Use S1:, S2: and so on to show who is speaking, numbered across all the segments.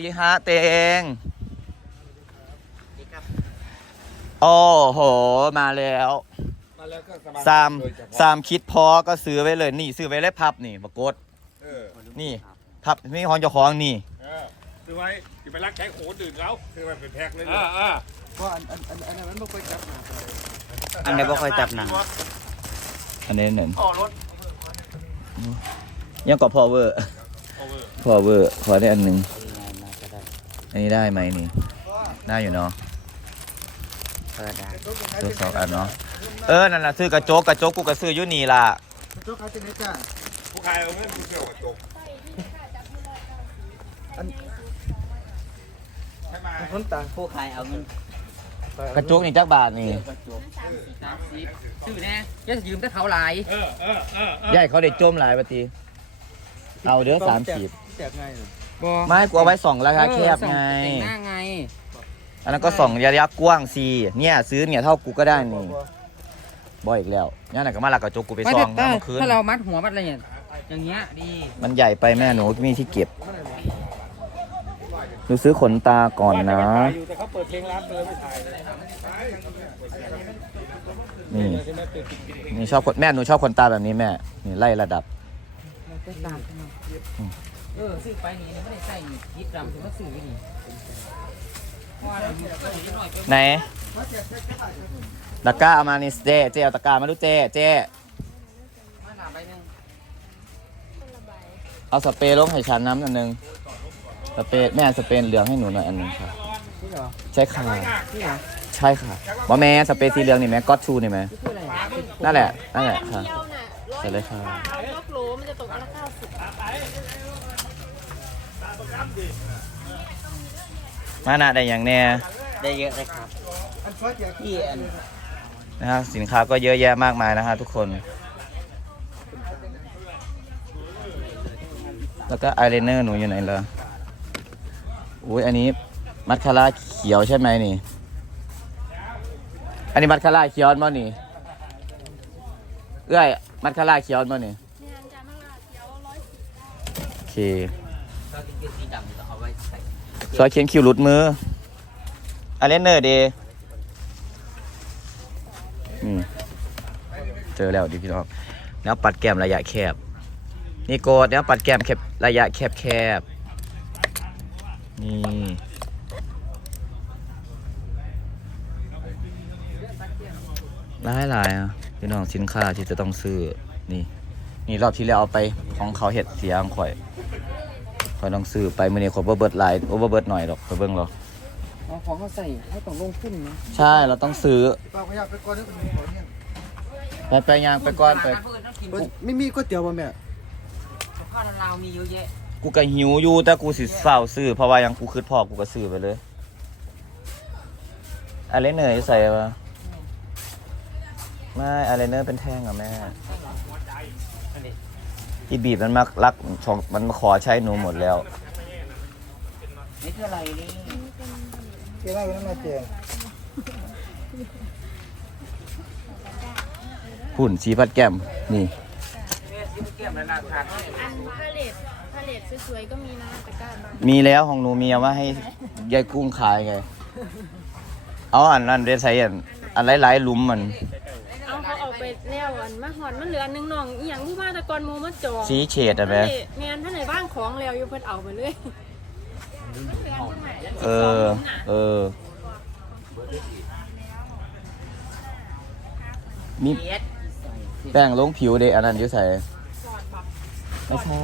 S1: ดีฮะเตงโอ้โห มาแล้ว
S2: มาแล้วก็สบาย
S1: สาม
S2: โดยเฉพาะ
S1: สามคิดพอก็ซื้อไว้เลยนี่ ซื้อไว้เลยพับนี่ปรากฏ
S2: เออ
S1: นี่พับนี่ของเจ้าของนี่
S2: เออซื้อไว้อย่าไปรักใช้โขนอื่นเขาซื้อไว้เป็นแพ็คเลย
S3: อ่าอ่า
S4: เพราะอันอันอันอันนั้นมันไม่ค่อยจับหนา
S1: อันนี้บ่ค่อยจับหนังอันนี้หนึ่ง
S3: อ๋อรถ
S1: ยังก็พอเวอร์
S3: โอเวอร์
S1: พอเวอร์ขอได้อันหนึ่ง อันนี้ได้ไหมนี่ ได้อยู่เนาะซื้อสองอันเนาะ เออ นั่นแหละซื้อกระจกกระจกกูก็ซื้ออยู่นี่ล่ะ
S4: โจ๊กขายจะไหนจ้า
S2: ผู้ขายเอาเงินผู้เชี่ยวกระจกใช่ไหม
S4: คนต่าง
S5: ผู้ขายเอาเงิน
S1: กระจกนี่จักบาทนี่
S5: กระจกสามสิบชื่อแน่จะยืมแต่เขาหลาย
S3: เออเออเออเออ
S1: ใหญ่เขาได้จมหลายปฏิเอาเด้อสามสิบ
S4: แจกไงเลย
S5: บอ
S1: ไม่กูเอาไว้ส่องราคาแคบไง
S5: แต่งหน้าไง
S1: อันนั้นก็ส่องระยะกว้างซีเนี่ย ซื้อเนี่ยเท่ากูก็ได้นี่บ่อยอีกแล้วเนี่ยไหนก็มาลักกระจกกูไป
S5: ไม่
S1: ส่
S5: ถ้า
S1: องนะเมื่อคืน
S5: ถ้าเรามัดหัวมัดอะไรอย่างอย่างเงี้ยดี
S1: มันใหญ่ไปแม่หนูมีที่เก็บหนูซื้อขนตาก่อนนะ
S3: ถ่ายอยู่แต่เขาเปิดเพลงร้านเลยไม่ถ่ายเลย
S1: นี่
S3: ใช่ไหมเปิดปิดปิดเอง
S1: นี่ชอบคนแม่หนูชอบขนตาแบบนี้แม่ นี่ไล่ระดับ
S5: เราจะตามขึ้นมาเออซื้อไปนี่ไม่ได้ใส่นี่ยิบดำถึงว่าซื้อไว้นี่เพราะว่าเราอยู่ก็อยู่นิดหน่อยก็
S1: ไหนตะกร้าเอามานี่เจ๊เจ๊เอาตะกร้ามาดูเจ๊เจ๊
S5: มาหนาใบหนึง
S1: เอาสเปรย์ลงให้ฉันน้ำอันหนึงสเปรย์แม่สเปรย์เหลืองให้หนูหน่อยอันหนึงค่ะ
S5: นี่เหรอ
S1: ใช่ค่ะ
S5: นี่เหรอ
S1: ใช่ค่ะว่าแม่สเปรย์สีเหลืองนี่แม่ก็อตชูนี่แม่
S5: นี่คืออะไรอะ
S1: นั่นแหละนั่นแหละ
S6: อัน
S1: ค่ะ
S6: เดียวน่ะร้อย
S1: ใส่เลยค่ะ
S6: เอานกโหลมันจะตกอันละเก้าสิบ
S1: มาหน้าได้อย่างแน่
S5: ได้เยอะเลยครับ
S4: อันฟ้าแจก
S5: ที่อัน
S1: นะฮะสินค้าก็เยอะแยะมากมายนะฮะทุกคน แล้วก็อายไลเนอร์หนูอยู่ไหนล่ะอุ้ยอันนี้มัสคาร่าเขียวใช่ไหมนี่ อันนี้มัสคาร่าเขียวมั้นี่เอ้ยมัสคาร่าเขียวมั้นี่
S6: เนี่ยจามาลาเขียวร้อยสิบ
S1: โอเค
S5: เราจะเป็นสีดำต้องเอาไว้ใส่
S1: ซอยเขียนคิวหลุดมืออายไลเนอร์เดอืมเจอแล้วดิพี่น้องแล้วปัดแก้มระยะแคบ นี่โกดแล้วปัดแก้มแคบระยะแคบแคบนี่หลายหลายอะพี่น้องสินค้าที่จะต้องซื้อนี่ นี่รอบที่แล้วเอาไปของเขาเห็ดเสียงข่อย ข่อยต้องซื้อไปมื่อนี้ข่อยบ่เบิดหลายโอเวอร์เบิดหน่อยดอกไปเบิ่งหรอก
S5: เอาของเขาใส่ให้ต้องลงทุนนะ
S1: ใช่เราต้องซื้อ
S4: เปล่าขยับไปก่อนนี่เป็นของเนี่ย
S1: ไปไปยางไปก่อนไป
S5: เพื่อนต้องกิน
S4: ไม่มีก๋วยเตี๋ยวป่ะแม่
S5: ข้าวลาวมีเยอะแยะ
S1: กูก็หิวอยู่แต่กูสิเฝ้าซื้อเพราะว่ายังกูคืดพอกูก็ซื้อไปเลยอะไรเนยใส่ปะไม่อะไรเนอร์เป็นแท่งอะแม่ อีบีบมันมารักของมันมาขอใช้หนูหมดแล้ว
S5: นี่คืออะไรนี่
S4: เกี่ยวกับน้ำมาแจก
S1: หุ่นสีพัดแก้ม นี่
S5: เนี่ยที่เกี่ยวกับราคา
S6: อันพาเลตพาเลตสวยๆก็มีนะตะกร้าบาง
S1: มีแล้วของหนูมีเอามาให้ยายกุ้งขายไง เอาอันนั้นเดซใส่อันอันหลายๆหลุมมัน
S6: ไปแล้วอันมาหอนมันเหลือหนึ่งหน่องอีหยังผู้มาแตะกอนหมูมันจอง
S1: สีเฉดอะ
S6: ท่าน
S1: แม่
S6: ไหนแมนท่านไหนบ้างของแล้วอยู่เพิ่นเอาไปเลย
S1: เออ เออ มี
S5: เย็ด
S1: แป้งลงผิวเดะอันนั้นอยุ่ใส่ไม่ใช่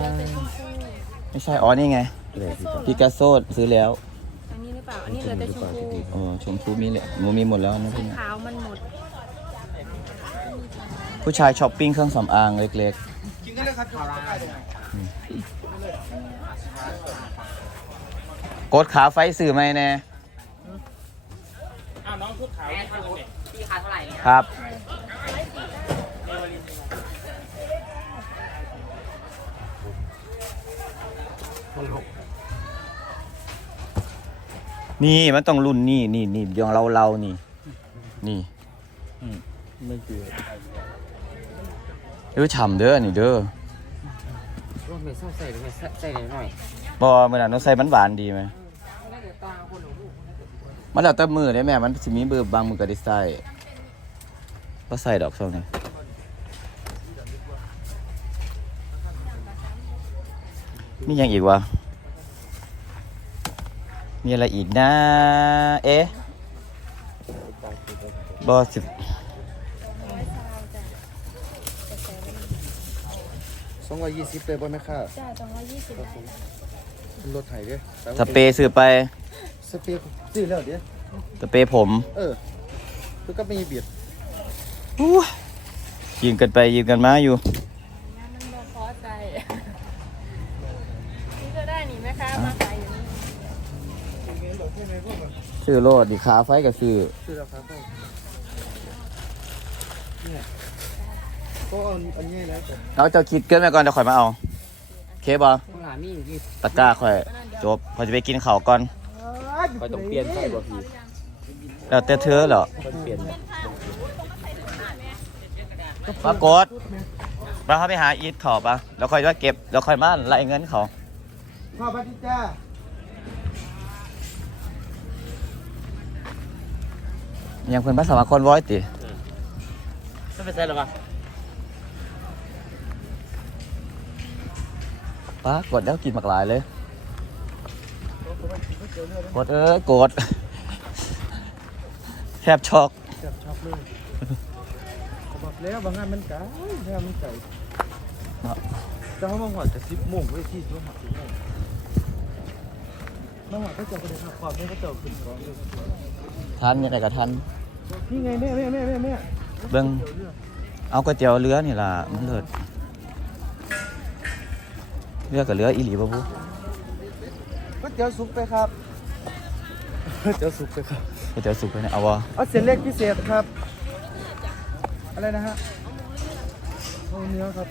S1: ไม่ใช่ อ๋อ นี่ไง พิกัสโซซื้อแล้ว
S6: อันนี้หรือเปล่า อันนี้เหลือแต่ชมพู
S1: เออชมพูมีเลยหนูมีหมดแล้วนะพวกเนี้ย
S6: ขาวมันหมด
S1: ผู้ชายช้อปปิ้งเครื่องสำอางเล็ก
S4: กินกันเลยครับข้าวรา
S1: ๆกดขาไฟสื่อไหมแน่
S3: อ้าวน้องชุดขาว
S5: แม่
S3: นี่
S5: ทำ
S3: คือเนี่ย
S5: ที่ขายเท่าไหร่เนี่ย
S1: ครับ นี่มันต้องรุ่นนี่นี่นี่ยองเราเรานี่ นี่
S4: ไม่เกี่ยว
S1: เด้อฉ่ำเด้อนี่เด้อ
S5: รวมไปเศร้าใส่หรือไปใส่หน่อย
S1: บอเมื่อนั้นเราใส่มันหวานดีไหมมันแล้วแต่มือได้แม่ มันสิมีเบอร์บางมือก็ได้ใส่ก็ใส่ดอกช่วงนี้มีหยังอีกวะ มีอะไรอีกนะ เอ๊ะบอสิบ
S4: สองร้อยยี่สิบเลยบ่แม่ค่ะ
S6: จ้าสองร้อยยี่สิบได้
S4: รถไถเด้
S1: สเปรย์ซื้อไป
S4: สเปรย์ซื้อแล้วเด้
S1: สเปรย์ผม
S4: เออคือก็มีเบียด
S1: ยืมกันไปยืมกันมาอยู่
S6: งานมันบ่พอใจนี่ก็ได้นี่แม่ค้ามาขายอยู่นี่
S1: ซื้อโลดดิขาไฟก็ซื้อ
S4: ซื้อแล้วครับเนี่ย ก็เอาอันนี้แล้วแต่
S1: เราจะคิดเกินไปก่อนเดี๋ยวข่อยมาเอาเคบอ
S5: ข้างหลังมีอยู่
S1: ตะกร้าข่อย จบพอจะไปกินข้าวก่อน
S3: ก็ต้องเปลี่ยนไฟบ่พี่
S1: แล้วแต่เธอเหรอ
S3: ก็เปลี่ยน
S1: ปรากฏเราเข้าไปหาอีทเขาปะแล้วค่อยว่าเก็บแล้วค่อยมาไล่เงินเขา
S4: พ่อพัทิจ้า
S1: ยังเพิ่นภาษามาคนร้อยติ
S5: ไม่เป็นไรหรอวะ
S1: ป้ากดแล้วกินหมากหลายเลยกดเอ้ยกดแทบช็อก
S4: จับชอบเลยเขาบอกแล้วบางงานมันไกลงานมันไกลจะเขามาหอดจะสิบโมงไว้ที่ช่วงหักสิบโมงมาหอดก็จะไปเลยครับความนี้ก็จะขึ้นร้องเลย
S1: ทันยังไงกับทัน
S4: นี่ไงแม่แม่แม่แม่แม่
S1: เบิ่งเอาก๋วยเตี๋ยวเรือนี่ล่ะมันเลิศ เรือกับเรืออีหลีบ่บุ
S4: ก็เตี๋ยวสุกไปครับเตี๋ยวสุกไปครับ
S1: ก๋วยเตี๋ยวสุกไปเนี่ยเอาบ่
S4: เอาเส้นเล็กพิเศษครับ อะไรนะฮะเอาเนื้อครับ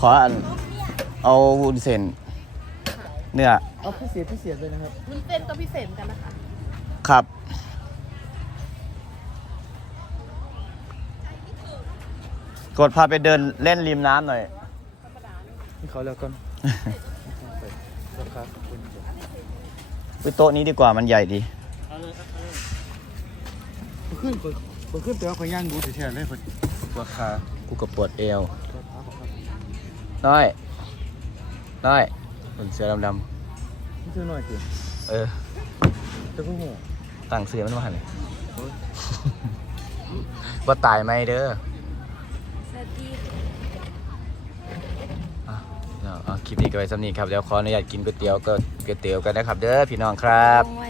S1: ขออันเอาวุ้นเส้นเนื้อ
S4: เอาพิเศษพิเศษเลยนะครับ
S6: มันเป็นตัวพิเศษเหมือนกันนะคะ
S1: ครับ กดพาไปเดินเล่นริมน้ำหน่อย
S4: นี่เขาแล้วก่อน
S1: ไปโต๊ะนี้ดีกว่ามันใหญ่ดี
S4: ขึ้นผมผมขึ้นแต่ว่าขอย่างดูแท้ๆเลยคนปวดขา
S1: กูก็ปวดเอวน้อยน้อยคนเสือดำ
S4: นี่คือหน่อยเกิ
S1: เออ
S4: จะพูหัว
S1: ตั้งเสือมันมาเลยว่าตายไหมเด้อ
S6: สวัสดี
S1: อะ เดี๋ยวเอาคลิปนี้ก็ไปสำนีครับเดี๋ยวขออนุญาตกินก๋วยเตี๋ยวก็ก๋วยเตี๋ยวกันนะครับ เด้อพี่น้องครับ